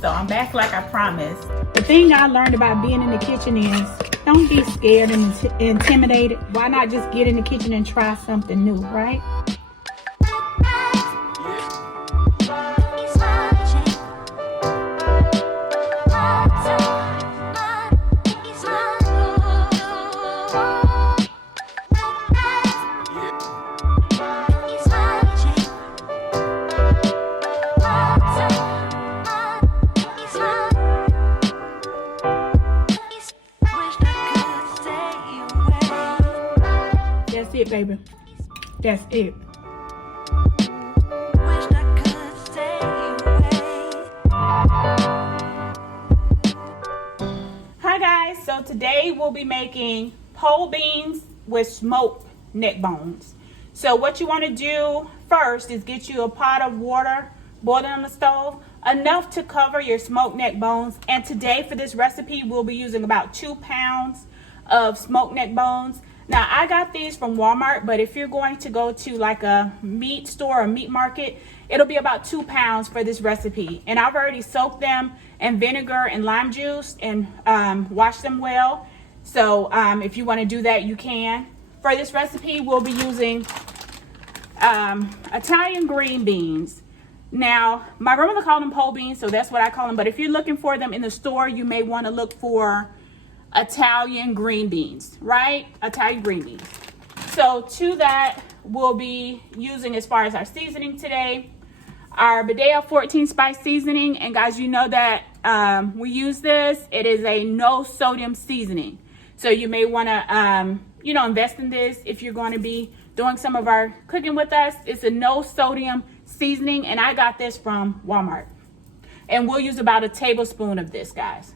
So I'm back like I promised. The thing I learned about being in the kitchen is don't be scared and intimidated. Why not just get in the kitchen and try something new, right? That's it, baby. That's it. Hi guys, so today we'll be making pole beans with smoked neck bones. So what you want to do first is get you a pot of water boiling on the stove, enough to cover your smoked neck bones. And today for this recipe, we'll be using about 2 pounds of smoked neck bones. Now I got these from Walmart, but if you're going to go to like a meat store or meat market, it'll be about 2 pounds for this recipe. And I've already soaked them in vinegar and lime juice and washed them well. So if you want to do that, you can. For this recipe, we'll be using Italian green beans. Now, my grandmother called them pole beans, so that's what I call them. But if you're looking for them in the store, you may want to look for Italian green beans, right? Italian green beans. So to that, we'll be using, as far as our seasoning today, our Badea 14 spice seasoning. And guys, you know that we use this. It is a no sodium seasoning. So you may want to, invest in this if you're going to be doing some of our cooking with us. It's a no sodium seasoning, and I got this from Walmart. And we'll use about a tablespoon of this, guys.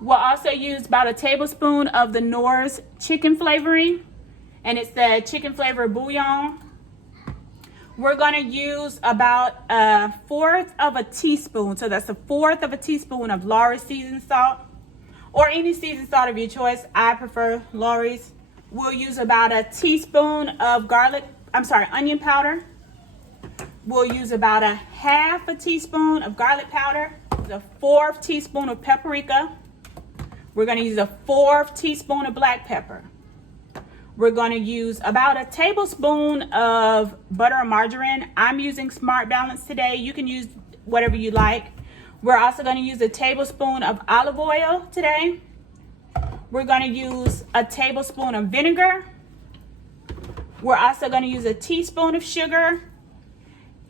We'll also use about a tablespoon of the Knorr's chicken flavoring, and it's the chicken flavor bouillon. We're going to use about 1/4 of a teaspoon, so that's 1/4 of a teaspoon of Lawry's seasoned salt, or any seasoned salt of your choice. I prefer Lawry's. We'll use about a teaspoon of onion powder. We'll use about a 1/2 teaspoon of garlic powder, a 1/4 teaspoon of paprika. We're going to use a 1/4 teaspoon of black pepper. We're going to use about a tablespoon of butter or margarine. I'm using Smart Balance today. You can use whatever you like. We're also going to use a tablespoon of olive oil today. We're going to use a tablespoon of vinegar. We're also going to use a teaspoon of sugar.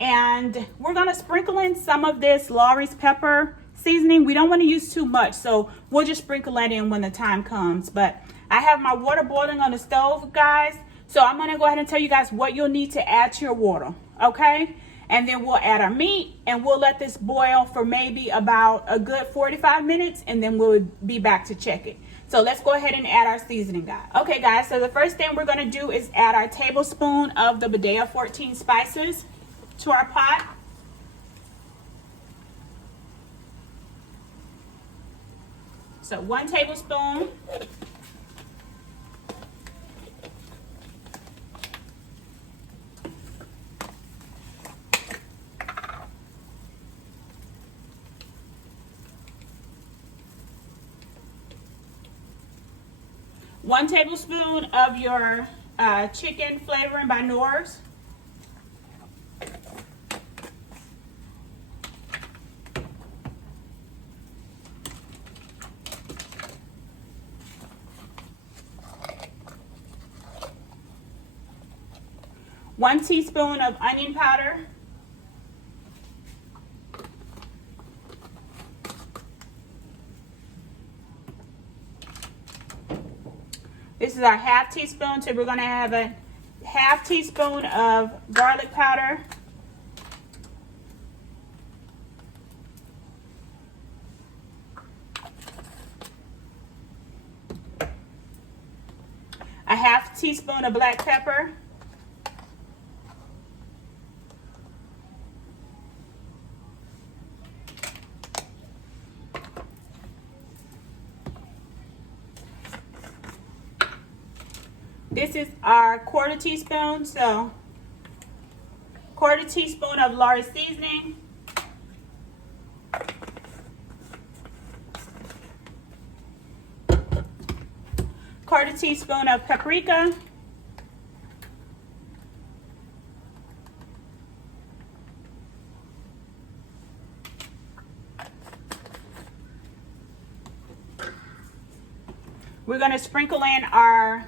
And we're going to sprinkle in some of this Lawry's pepper seasoning. We don't want to use too much, so we'll just sprinkle that in when the time comes. But I have my water boiling on the stove, guys, so I'm going to go ahead and tell you guys what you'll need to add to your water, okay? And then we'll add our meat, and we'll let this boil for maybe about a good 45 minutes, and then we'll be back to check it. So let's go ahead and add our seasoning, guys. Okay, guys, so the first thing we're going to do is add our tablespoon of the Badea 14 spices to our pot. So 1 tablespoon. One tablespoon of your chicken flavoring by Knorr's. One teaspoon of onion powder. This is our 1/2 teaspoon, so we're going to have a 1/2 teaspoon of garlic powder. A 1/2 teaspoon of black pepper. This is our 1/4 teaspoon, so 1/4 teaspoon of Lawry's seasoning. teaspoon of paprika. We're going to sprinkle in our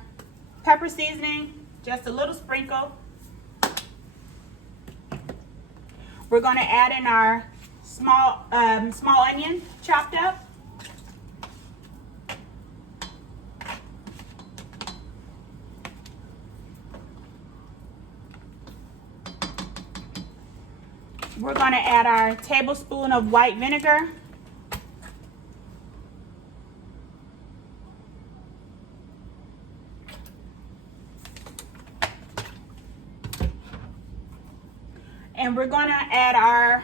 pepper seasoning, just a little sprinkle. We're going to add in our small onion chopped up. We're going to add our tablespoon of white vinegar. And we're going to add our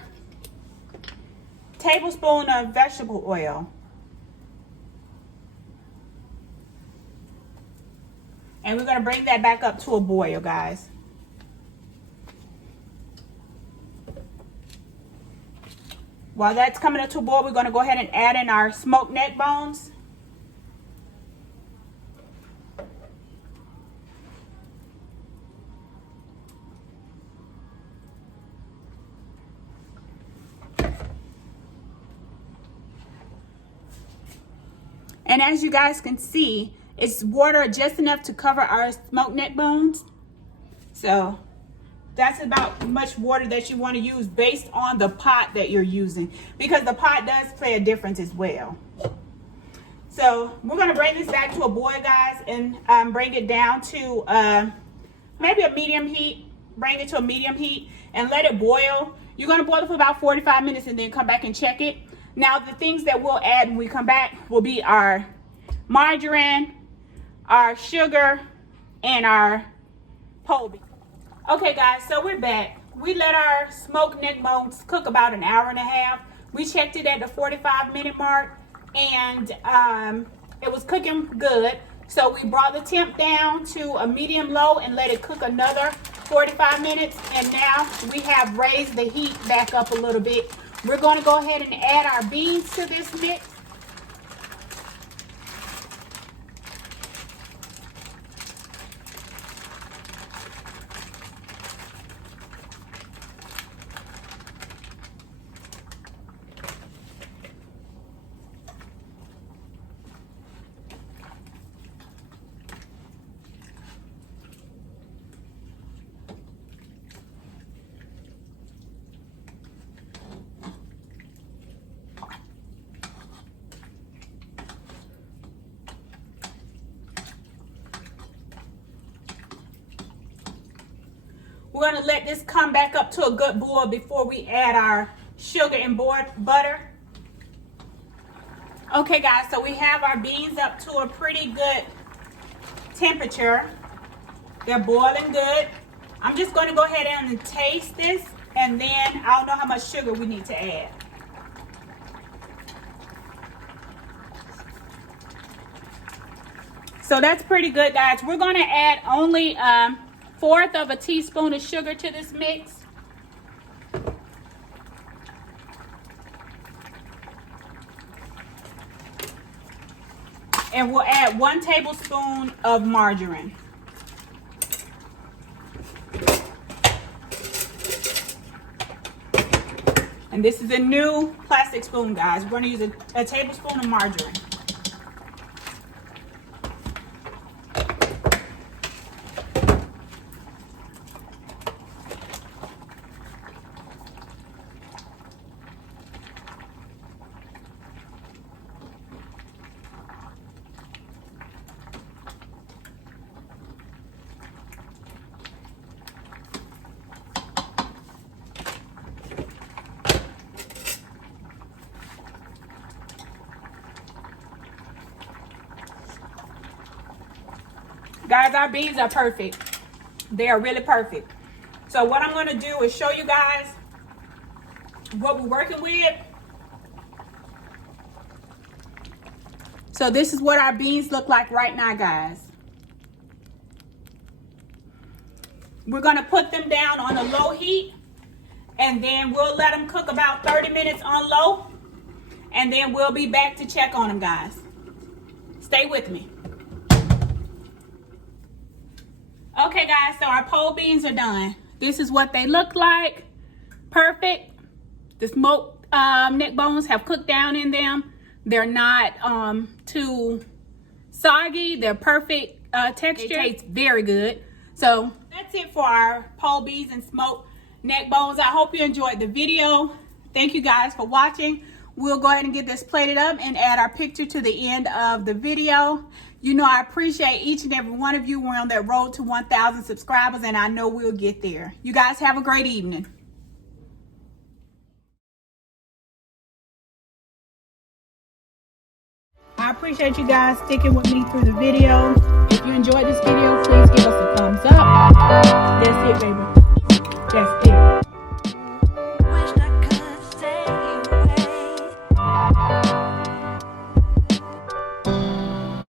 tablespoon of vegetable oil. And we're going to bring that back up to a boil, guys. While that's coming up to a boil, we're going to go ahead and add in our smoked neck bones. And as you guys can see, it's water just enough to cover our smoked neck bones. So that's about much water that you want to use based on the pot that you're using, because the pot does play a difference as well. So we're going to bring this back to a boil, guys, and bring it down to maybe a medium heat. Bring it to a medium heat and let it boil. You're going to boil it for about 45 minutes and then come back and check it. Now, the things that we'll add when we come back will be our margarine, our sugar, and our pole beans. Okay, guys, so we're back. We let our smoked neck bones cook about an hour and a half. We checked it at the 45-minute mark, and it was cooking good. So we brought the temp down to a medium-low and let it cook another 45 minutes. And now we have raised the heat back up a little bit. We're going to go ahead and add our beans to this mix. We're going to let this come back up to a good boil before we add our sugar and butter. Okay, guys, so we have our beans up to a pretty good temperature. They're boiling good. I'm just going to go ahead and taste this, and then I'll know how much sugar we need to add. So that's pretty good, guys. We're going to add only 1/4 of a teaspoon of sugar to this mix. And we'll add 1 tablespoon of margarine. And this is a new plastic spoon, guys. We're going to use a tablespoon of margarine. Guys, our beans are perfect. They are really perfect. So what I'm going to do is show you guys what we're working with. So this is what our beans look like right now, guys. We're going to put them down on a low heat, and then we'll let them cook about 30 minutes on low, and then we'll be back to check on them, guys. Stay with me. Okay guys, so our pole beans are done. This is what they look like. Perfect. The smoked neck bones have cooked down in them. They're not too soggy. They're perfect texture. They taste very good. So that's it for our pole beans and smoked neck bones. I hope you enjoyed the video. Thank you guys for watching. We'll go ahead and get this plated up and add our picture to the end of the video. You know I appreciate each and every one of you. We're on that road to 1,000 subscribers, and I know we'll get there. You guys have a great evening. I appreciate you guys sticking with me through the video. If you enjoyed this video, please give us a